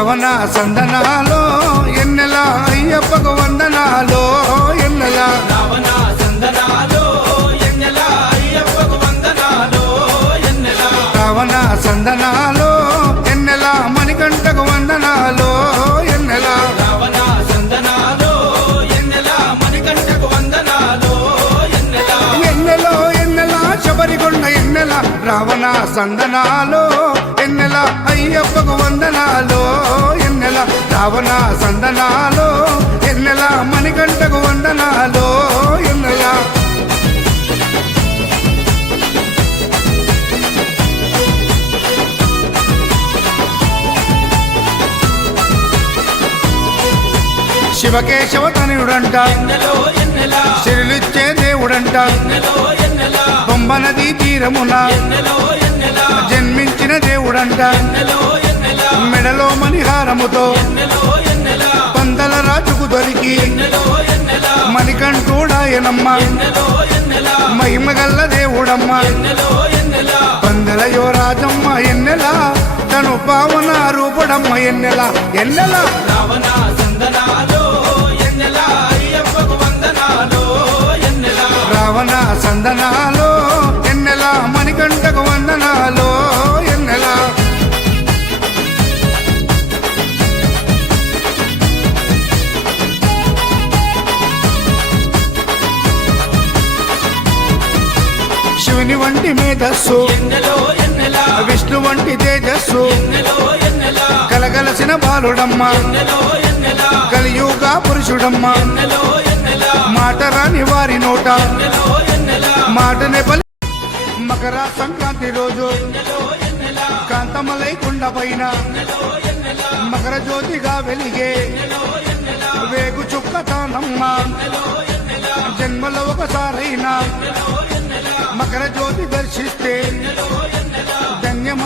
రావణ సందనాలో ఎన్నెల అయ్యప్పకు వందనాలో ఎన్నెల రావణ సందనాలో ఎన్నెల అయ్యప్పకు వందనాలో ఎన్నెల రావణ సందనాలో ఎన్నెల మణికంఠకు వందనాలో ఎన్నెల రావణ సందనాలో ఎన్నెల మణికంఠకు వందనాలో ఎన్నెల ఎన్నెలో ఎన్నెల శబరికొండ ఎన్నెల రావణ సందనాలో ఎన్నెల అయ్యప్పకు వందనాలో ఎన్నెల రావణ సందనాలో ఎన్నెల మణికంఠకు వందనాలో ఎన్నెల శివకేశవ తనయుడంట ఎన్నెలో ఎన్నెల శిరులిచ్చే దేవుడంట ఎన్నెలో ఎన్నెల పంబ నదీ తీరమున ఎన్నెలో ఎన్నెల జన్మించిన దేవుడంట ఎన్నెలో ఎన్నెల మెడలో మణిహారముతో ఎన్నెలో ఎన్నెల పందల రాజుకు దొరికి ఎన్నెలో ఎన్నెల మణికంఠుడాయనమ్మ ఎన్నెలో ఎన్నెల మహిమగల్ల దేవుడమ్మ ఎన్నెలో ఎన్నెల పందల యువరాజమ్మ ఎన్నెల తను పావన రూపుడమ్మ ఎన్నెల ఎన్నెల రావణ సందనాలో ఎన్నెల అయ్యప్పకు వందనాలో ఎన్నెల రావణ సందనాలో ఎన్నెల మణికంఠకు వందనాలో ఎన్నెల శివుని వంటి మేధస్సు ఎన్నెలో ఎన్నెల విష్ణు వంటి తేజస్సు ఎన్నెలో ఎన్నెల కలగలసిన బాలుడమ్మ ఎన్నెలో ఎన్నెల కలియుగ పురుషుడమ్మ ఎన్నెలో ఎన్నెల మాట రాని వారి నోట ఎన్నెలో ఎన్నెల మాటనే పలి మకర సంక్రాంతి రోజు ఎన్నెలో ఎన్నెల కాంతమలై కొండ పైన ఎన్నెలో ఎన్నెల మకర జ్యోతిగా వెలిగే ఎన్నెలో ఎన్నెల వేగు చుక్కతానమ్మ ఎన్నెలో ఎన్నెల జన్మలో ఒకసారైనా ఎన్నెలో